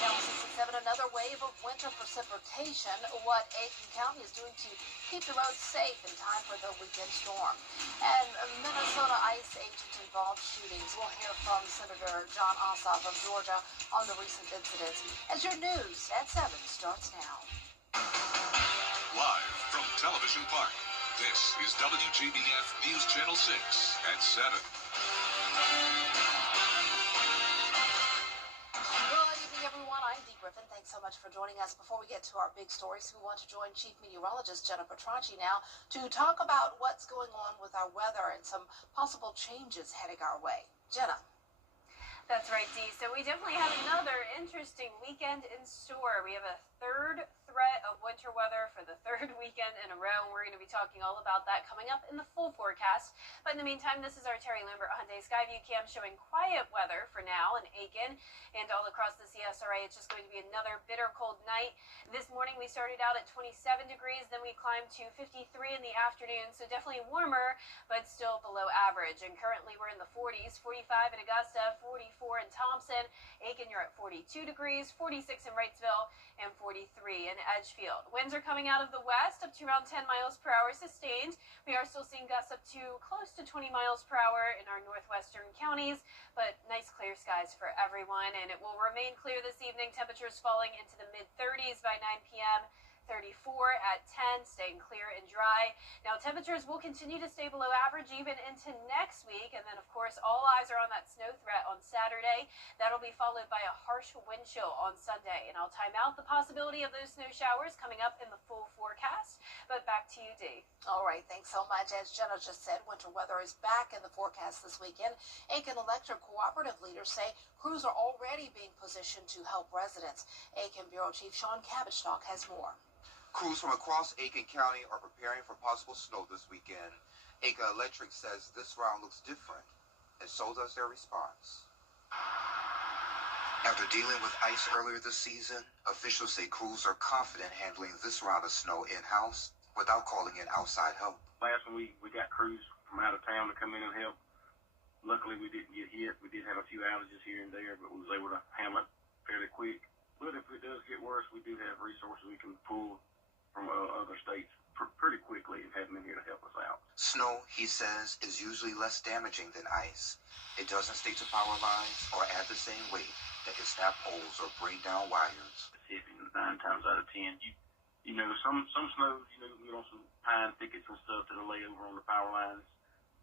Channel 67, another wave of winter precipitation. What Aiken County is doing to keep the roads safe in time for the weekend storm. And Minnesota ICE agent involved shootings. We'll hear from Senator John Ossoff of Georgia on the recent incidents. As your news at 7 starts now. Live from Television Park, this is WJBF News Channel 6 at 7. Thanks so much for joining us. Before we get to our big stories, we want to join Chief Meteorologist Jenna Petracci now to talk about what's going on with our weather and some possible changes heading our way. Jenna. That's right, Dee. So we definitely have another interesting weekend in store. We have a third threat of winter weather for the third weekend in a row, and we're going to be talking all about that coming up in the full forecast. But in the meantime, this is our Terry Lambert Hyundai Skyview Cam showing quiet weather for now in Aiken and all across the CSRA. It's just going to be another bitter cold night. This morning we started out at 27 degrees, then we climbed to 53 in the afternoon, so definitely warmer, but still below average. And currently we're in the 40s, 45 in Augusta, 44 in Thompson. Aiken, you're at 42 degrees, 46 in Wrightsville, and 43 in Edgefield. Winds are coming out of the west up to around 10 miles per hour sustained. We are still seeing gusts up to close to 20 miles per hour in our northwestern counties, but nice clear skies for everyone, and it will remain clear this evening. Temperatures falling into the mid-30s by 9 p.m. 34 at 10, staying clear and dry. Now, temperatures will continue to stay below average even into next week. And then, of course, all eyes are on that snow threat on Saturday. That'll be followed by a harsh wind chill on Sunday. And I'll time out the possibility of those snow showers coming up in the full forecast. But back to you, Dee. All right, thanks so much. As Jenna just said, winter weather is back in the forecast this weekend. Aiken Electric cooperative leaders say crews are already being positioned to help residents. Aiken Bureau Chief Sean Cabbage has more. Crews from across Aiken County are preparing for possible snow this weekend. Aiken Electric says this round looks different, and so does their response. After dealing with ice earlier this season, officials say crews are confident handling this round of snow in-house without calling in outside help. Last one, we got crews from out of town to come in and help. Luckily, we didn't get hit. We did have a few outages here and there, but we was able to handle it fairly quick. But if it does get worse, we do have resources we can pull from other states pretty quickly and have them in here to help us out. Snow, he says, is usually less damaging than ice. It doesn't stick to power lines or add the same weight that can snap poles or break down wires. 9 times out of 10, you know, some snow, you know, we get on some pine thickets and stuff that'll lay over on the power lines.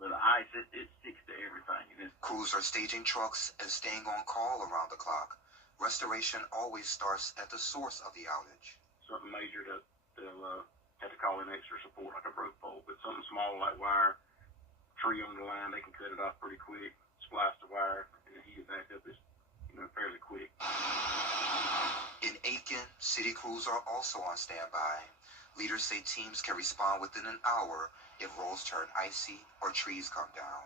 But the ice, it sticks to everything. Crews are staging trucks and staying on call around the clock. Restoration always starts at the source of the outage. Something major they'll have to call in extra support, like a broke pole. But something small like wire, tree on the line, they can cut it off pretty quick, splice the wire, and heat it back up is, you know, fairly quick. In Aiken, city crews are also on standby. Leaders say teams can respond within an hour if roads turn icy or trees come down.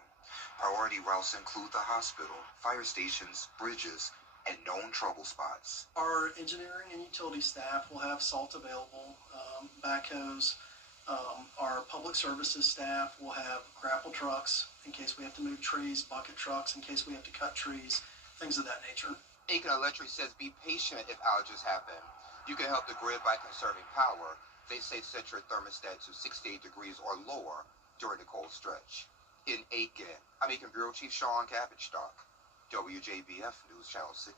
Priority routes include the hospital, fire stations, bridges, and known trouble spots. Our engineering and utility staff will have salt available, backhoes. Our public services staff will have grapple trucks in case we have to move trees, bucket trucks in case we have to cut trees, things of that nature. Aiken Electric says be patient if outages happen. You can help the grid by conserving power. They say set your thermostat to 68 degrees or lower during the cold stretch. In Aiken, I'm Aiken Bureau Chief Sean Cabbage, WJBF News Channel 6.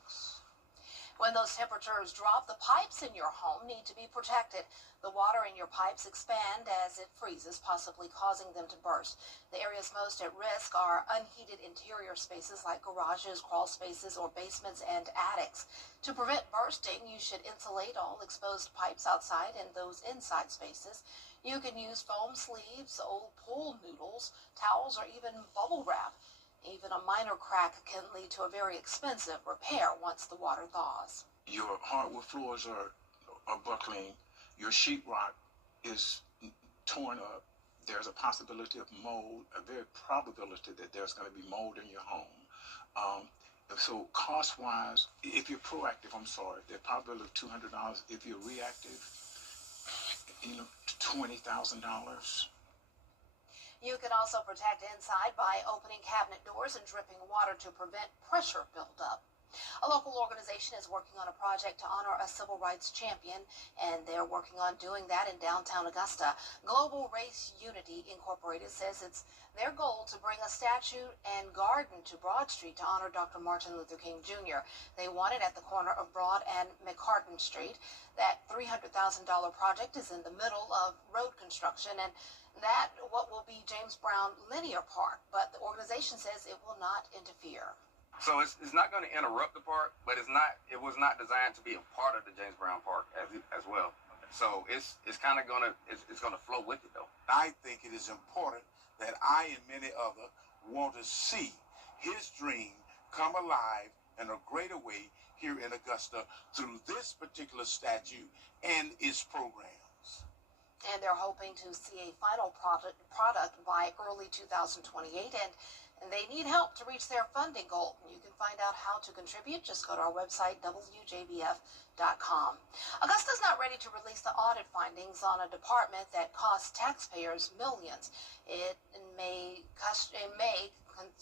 When those temperatures drop, the pipes in your home need to be protected. The water in your pipes expand as it freezes, possibly causing them to burst. The areas most at risk are unheated interior spaces like garages, crawl spaces, or basements and attics. To prevent bursting, you should insulate all exposed pipes outside and those inside spaces. You can use foam sleeves, old pool noodles, towels, or even bubble wrap. Even a minor crack can lead to a very expensive repair once the water thaws. Your hardwood floors are buckling. Your sheetrock is torn up. There's a possibility of mold, a very probability that there's going to be mold in your home. So cost-wise, if you're proactive, the probability of $200. If you're reactive, $20,000. You can also protect inside by opening cabinet doors and dripping water to prevent pressure buildup. A local organization is working on a project to honor a civil rights champion, and they're working on doing that in downtown Augusta. Global Race Unity Incorporated says it's their goal to bring a statue and garden to Broad Street to honor Dr. Martin Luther King Jr. They want it at the corner of Broad and McCartan Street. That $300,000 project is in the middle of road construction, and that what will be James Brown Linear Park, but the organization says it will not interfere. So it's not going to interrupt the park, but it was not designed to be a part of the James Brown Park as well. So it's kind of it's going to flow with it though. I think it is important that I and many others want to see his dream come alive in a greater way here in Augusta through this particular statue and its programs. And they're hoping to see a final product by early 2028, and they need help to reach their funding goal. You can find out how to contribute. Just go to our website, WJBF.com. Augusta's not ready to release the audit findings on a department that costs taxpayers millions. In May,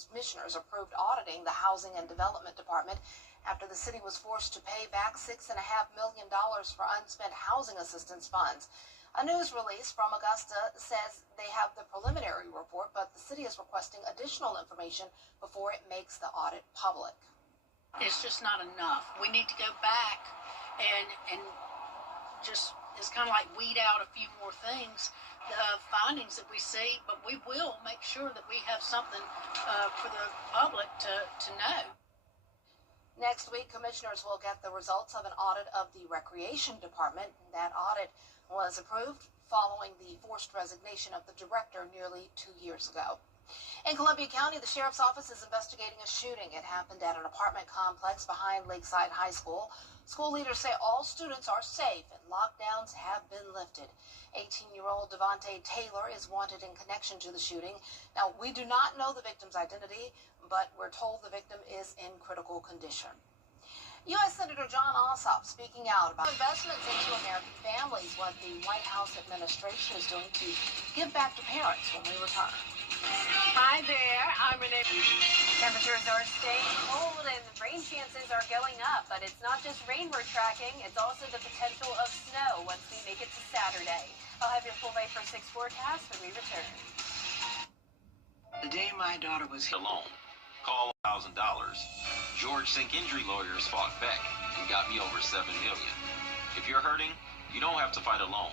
commissioners approved auditing the Housing and Development Department after the city was forced to pay back $6.5 million for unspent housing assistance funds. A news release from Augusta says they have the preliminary report, but the city is requesting additional information before it makes the audit public. It's just not enough. We need to go back and just, it's kind of like weed out a few more things, the findings that we see, but we will make sure that we have something for the public to know. Next week, commissioners will get the results of an audit of the Recreation Department. That audit was approved following the forced resignation of the director nearly 2 years ago. In Columbia County, the Sheriff's Office is investigating a shooting. It happened at an apartment complex behind Lakeside High School. School leaders say all students are safe and lockdowns have been lifted. 18-year-old Devontae Taylor is wanted in connection to the shooting. Now, we do not know the victim's identity, but we're told the victim is in critical condition. U.S. Senator John Ossoff speaking out about investments into American families, what the White House administration is doing to give back to parents when we return. Hi there, I'm Renee. Temperatures are staying cold and rain chances are going up, but it's not just rain we're tracking, it's also the potential of snow once we make it to Saturday. I'll have your full May for 6 forecast when we return. The day my daughter was alone. Call $1,000. George Sink Injury Lawyers fought back and got me over $7 million. If you're hurting, you don't have to fight alone.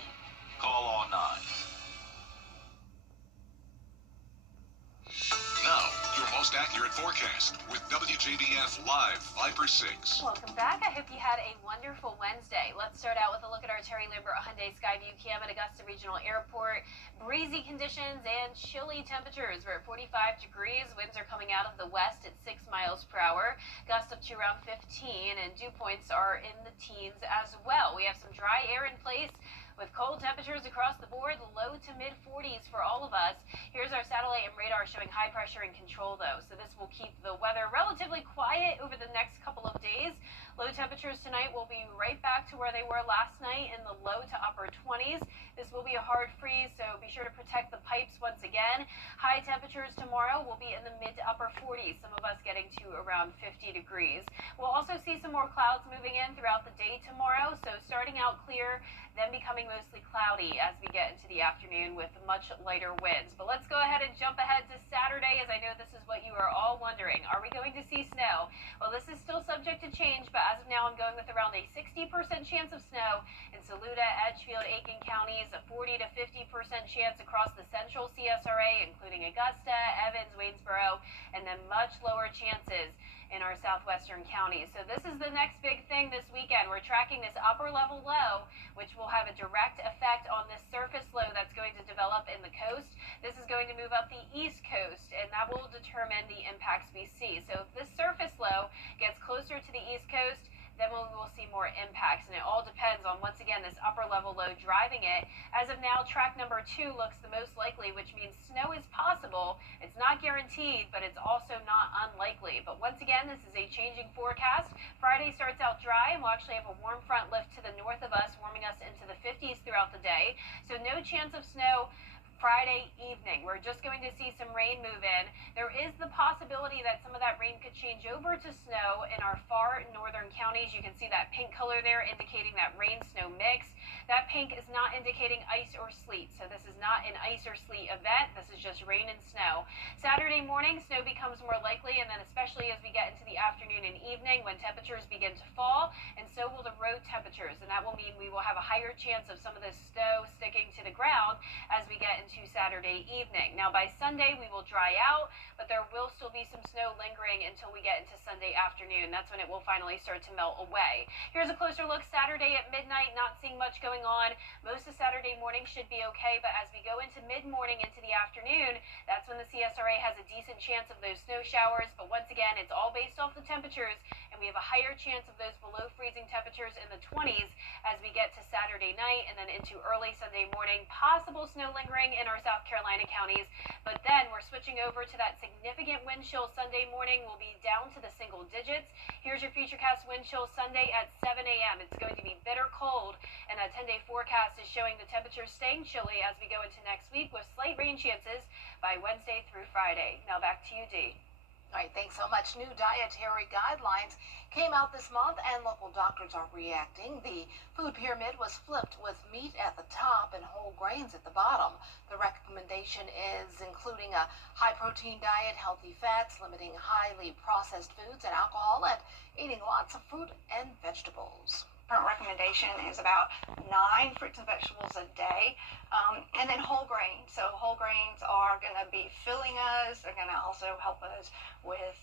Call all nines. Now, your most accurate forecast with WJBF Live 5/6. Welcome back. I hope you had a wonderful Wednesday. Let's start out with a look at our Terry Lambert Hyundai Skyview Cam at Augusta Regional Airport. Breezy conditions and chilly temperatures. We're at 45 degrees. Winds are coming out of the west at 6 miles per hour. Gusts up to around 15, and dew points are in the teens as well. We have some dry air in place with cold temperatures across the board, low to mid 40s for all of us. Here's our satellite and radar showing high pressure and control though, so this will keep the weather relatively quiet over the next couple of days. Low temperatures tonight will be right back to where they were last night in the low to upper 20s. This will be a hard freeze, so be sure to protect the pipes once again. High temperatures tomorrow will be in the mid to upper 40s, some of us getting to around 50 degrees. We'll also see some more clouds moving in throughout the day tomorrow, so starting out clear, then becoming mostly cloudy as we get into the afternoon with much lighter winds. But let's go ahead and jump ahead to Saturday, as I know this is what you are all wondering. Are we going to see snow? Well, this is still subject to change, but as of now, I'm going with around a 60% chance of snow in Saluda, Edgefield, Aiken counties, a 40 to 50% chance across the central CSRA, including Augusta, Evans, Waynesboro, and then much lower chances in our southwestern counties. So this is the next big thing this weekend. We're tracking this upper level low, which will have a direct effect on this surface low that's going to develop in the coast. This is going to move up the east coast, and that will determine the impacts we see. So if this surface low gets closer to the east coast, then we will see more impacts, and it all depends on, once again, this upper level low driving it. As of now, track number 2 looks the most likely, which means snow is possible. It's not guaranteed, but it's also not unlikely. But once again, this is a changing forecast. Friday starts out dry, and we'll actually have a warm front lift to the north of us, warming us into the 50s throughout the day. So no chance of snow Friday evening. We're just going to see some rain move in. There is the possibility that some of that rain could change over to snow in our far northern counties. You can see that pink color there indicating that rain-snow mix. That pink is not indicating ice or sleet, so this is not an ice or sleet event. This is just rain and snow. Saturday morning, snow becomes more likely, and then especially as we get into the afternoon and evening when temperatures begin to fall, and so will the road temperatures, and that will mean we will have a higher chance of some of this snow sticking to the ground as we get into Saturday evening. Now by Sunday we will dry out, but there will still be some snow lingering until we get into Sunday afternoon. That's when it will finally start to melt away. Here's a closer look. Saturday at midnight, not seeing much going on. Most of Saturday morning should be okay, but as we go into mid-morning into the afternoon, that's when the CSRA has a decent chance of those snow showers. But once again, it's all based off the temperatures, and we have a higher chance of those below freezing temperatures in the 20s as we get to Saturday night and then into early Sunday morning. Possible snow lingering in our South Carolina counties, but then we're switching over to that significant wind chill. Sunday morning will be down to the single digits. Here's your Futurecast wind chill Sunday at 7 a.m. It's going to be bitter cold, and that 10-day forecast is showing the temperatures staying chilly as we go into next week with slight rain chances by Wednesday through Friday. Now back to you, Dee. All right, thanks so much. New dietary guidelines came out this month, and local doctors are reacting. The food pyramid was flipped with meat at the top and whole grains at the bottom. The recommendation is including a high-protein diet, healthy fats, limiting highly processed foods and alcohol, and eating lots of fruit and vegetables. Current recommendation is about 9 fruits and vegetables a day, and then whole grains. So whole grains are going to be filling us. They're going to also help us with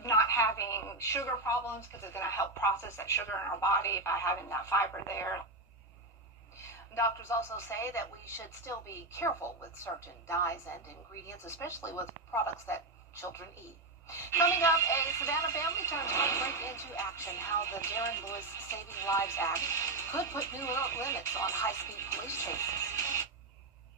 not having sugar problems, because it's going to help process that sugar in our body by having that fiber there. Doctors also say that we should still be careful with certain dyes and ingredients, especially with products that children eat. Coming up, a Savannah family turns heartbreak into action. How the Darren Lewis Saving Lives Act could put new limits on high-speed police chases.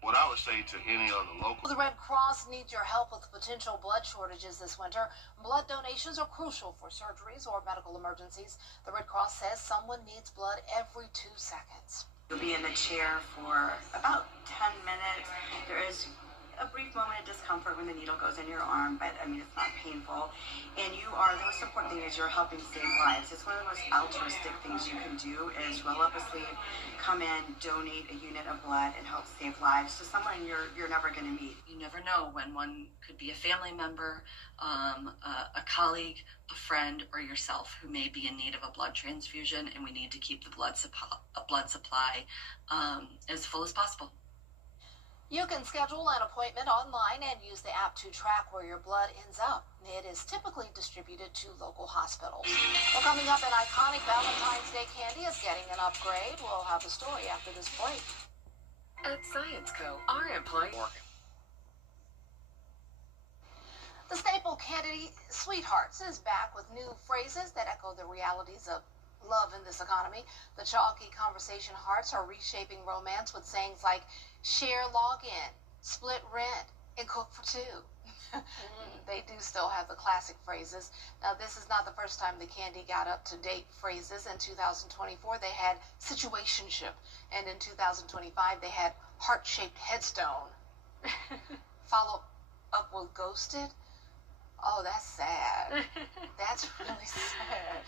What I would say to any of the local... The Red Cross needs your help with potential blood shortages this winter. Blood donations are crucial for surgeries or medical emergencies. The Red Cross says someone needs blood every 2 seconds. You'll be in the chair for about 10 minutes. There is a brief moment of discomfort when the needle goes in your arm, but I mean, it's not painful. And the most important thing is you're helping save lives. It's one of the most altruistic things you can do is roll up a sleeve, come in, donate a unit of blood, and help save lives to someone you're never going to meet. You never know when one could be a family member, a colleague, a friend, or yourself who may be in need of a blood transfusion, and we need to keep the blood supply as full as possible. You can schedule an appointment online and use the app to track where your blood ends up. It is typically distributed to local hospitals. Well, coming up, an iconic Valentine's Day candy is getting an upgrade. We'll have the story after this break. At Science Co., our employee... The staple candy Sweethearts is back with new phrases that echo the realities of love in this economy. The chalky conversation hearts are reshaping romance with sayings like share login, split rent, and cook for 2. They do still have the classic phrases. Now, this is not the first time the candy got up-to-date phrases. In 2024, they had situationship, and in 2025, they had heart-shaped headstone. Follow up with ghosted. Oh, that's sad. That's really sad.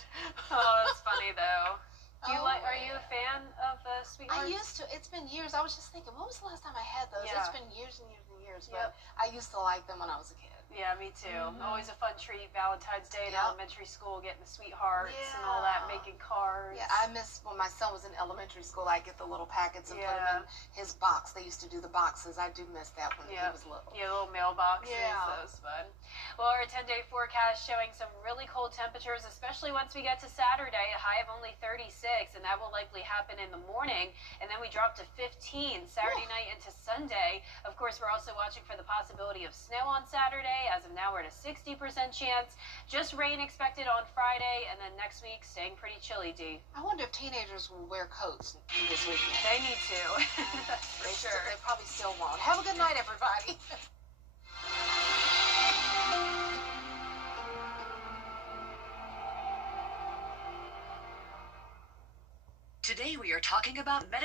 Oh, that's funny though. Are you a fan of the Sweethearts? I used to. It's been years. I was just thinking, when was the last time I had those? Yeah. It's been years and years and years. But I used to like them when I was a kid. Yeah, me too. Always a fun treat. Valentine's Day in elementary school, getting the Sweethearts and all that, making cards. Yeah, I miss when my son was in elementary school. I'd get the little packets and put them in his box. They used to do the boxes. I do miss that when he was little. Yeah, little mailboxes. Yeah. That was fun. Well, our 10-day forecast showing some really cold temperatures, especially once we get to Saturday, a high of only 36, and that will likely happen in the morning. And then we drop to 15 Saturday night into Sunday. Of course, we're also watching for the possibility of snow on Saturday. As of now, we're at a 60% chance. Just rain expected on Friday, and then next week staying pretty chilly, Dee. I wonder if teenagers will wear coats this weekend. They need to. That's for sure. They probably still won't. Have a good night, everybody. Today we are talking about medical